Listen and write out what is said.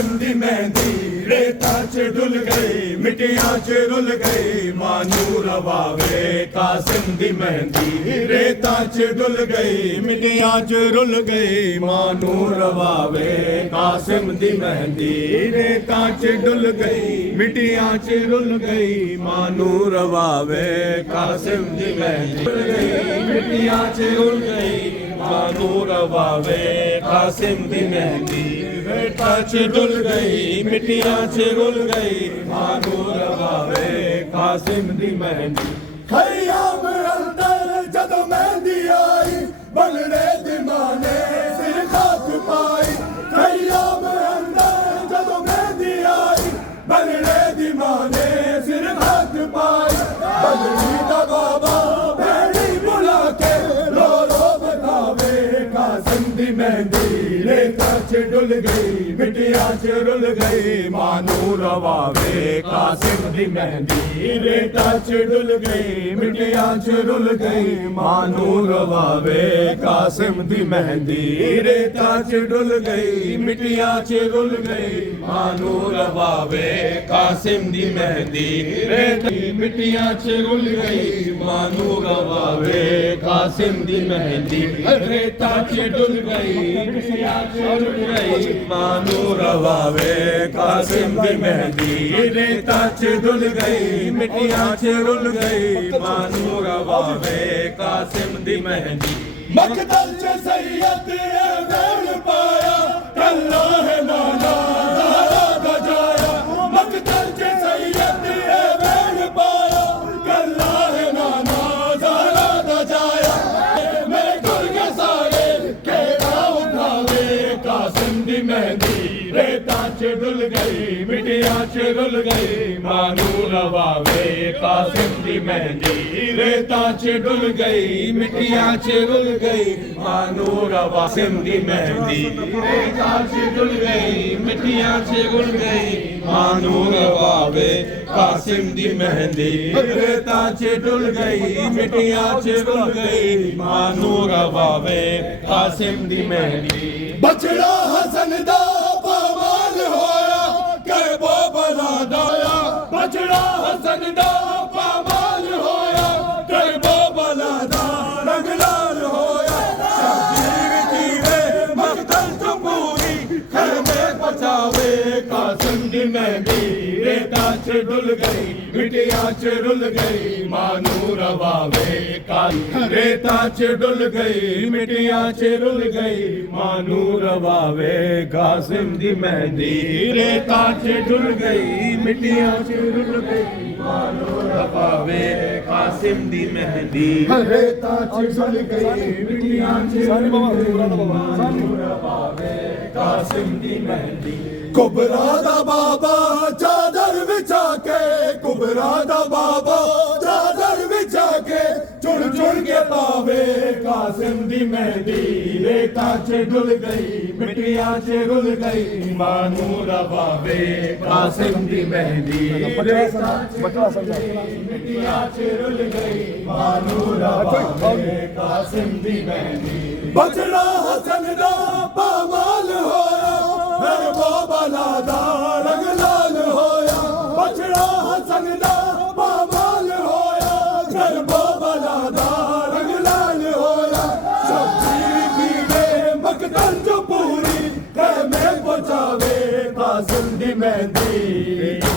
कासिम दी मेहंदी रेता च डुल गई मिटियां च रुल गई मानू रवावे कासिम दी मेहंदी रेता च डुल गई मिटियां च रुल गई मानू रवावे कासिम दी मेहंदी रेता च डुल गई मिटियां च रुल गई मानू रवावे कासिम दी मेहंदी मिटियां च रुल गई मानू रवावे कासिम दी मेहंदी रेता च डुल गई मिटियां च रुल गई मानू रवावे कासिम दी मेहंदी खयाम अंदर जदों मेहंदी आई बलड़े दी मां ने सिर खाक पाई खयाम अंदर जदों मेहंदी आई बलड़े दी मां ने सिर खाक पाई बलड़ी दा बाबा भैड़ी बुला के रो रो बतावे कासिम दी मेहंदी रेता च डुल गई मिटियां च रुल गई मानू रवावे कासिम दी मेहंदी रेता च डुल गई मिटियां च रुल गई मानू रवावे कासिम दी मेहंदी रेता च डुल गई मिटियां च रुल गई मानू रवावे कासिम दी मेहंदी रेता मिटियां च रुल गई मानू रवावे कासिम दी मेहंदी रेता च डुल गई मिटियां च रुल गई मानू रवावे कासिम दी मेहंदी रेता च डुल गई मिटियां च रुल गई मानू रवावे कासिम दी मेहंदी मकदल च सैयद ऐ पाया कल्ला है नाना ज़हरा दा जाया मकदल च सैयद ऐ पाया कल्ला है नाना ज़हरा दा जाया मेरे गुरगे सारे केड़ा उठावे कासिम दी मेहंदी रेता च डुल गई मिटियां च रुल गई मानू रवावे कासिम दी मेहंदी रेता च डुल गई मिटियां च रुल गई मानू रवासिम दी मेहंदी रेता च डुल गई मिटियां च रुल गई मानू रवावे कासिम दी मेहंदी रेता च डुल गई मिटियां च रुल गई मानू रवावे कासिम दी मेहंदी बचड़ा हसन दा पामाल होया कर बो बला दाया बचड़ा हसन दा पामाल होया कर बो बला दा रंग लाल होया शबीर जीवे मकतल तो पूरी घर में बचावे कासिम दी मेहंदी रेता च डुल गई मिटियां च रुल गई मानू रवावे रेता च डुल गई मिटियां च रुल गई मानू रवावे कासिम दी मेहंदी रेता च डुल गई मिटियां च रुल गई मानू रवावे कासिम दी मेहंदी रेता च डुल गई मिटियां च रुल गई मानू रवावे कासिम दी मेहंदी कुबरा दा बाबा चादर बिछा के कुबरा दा बाबा चादर बिछा के चुन चुन के पावे कासिम दी मेहंदी रेता च डुल गई मिटियां च रुल गई मानू रवावे कासिम दी मेहंदी रेता च डुल गई मिटियां च रुल गई मानू रवावे कासिम दी मेहंदी बचड़ा हसन दा पामाल होया हर बाबा दा रंग लाल होया बचड़ा हसन दा पामाल होया हर बाबा दा रंग लाल होया शबीर जीवे मकदल जो पूरी घर में पहुंचावे कासिम दी मेहंदी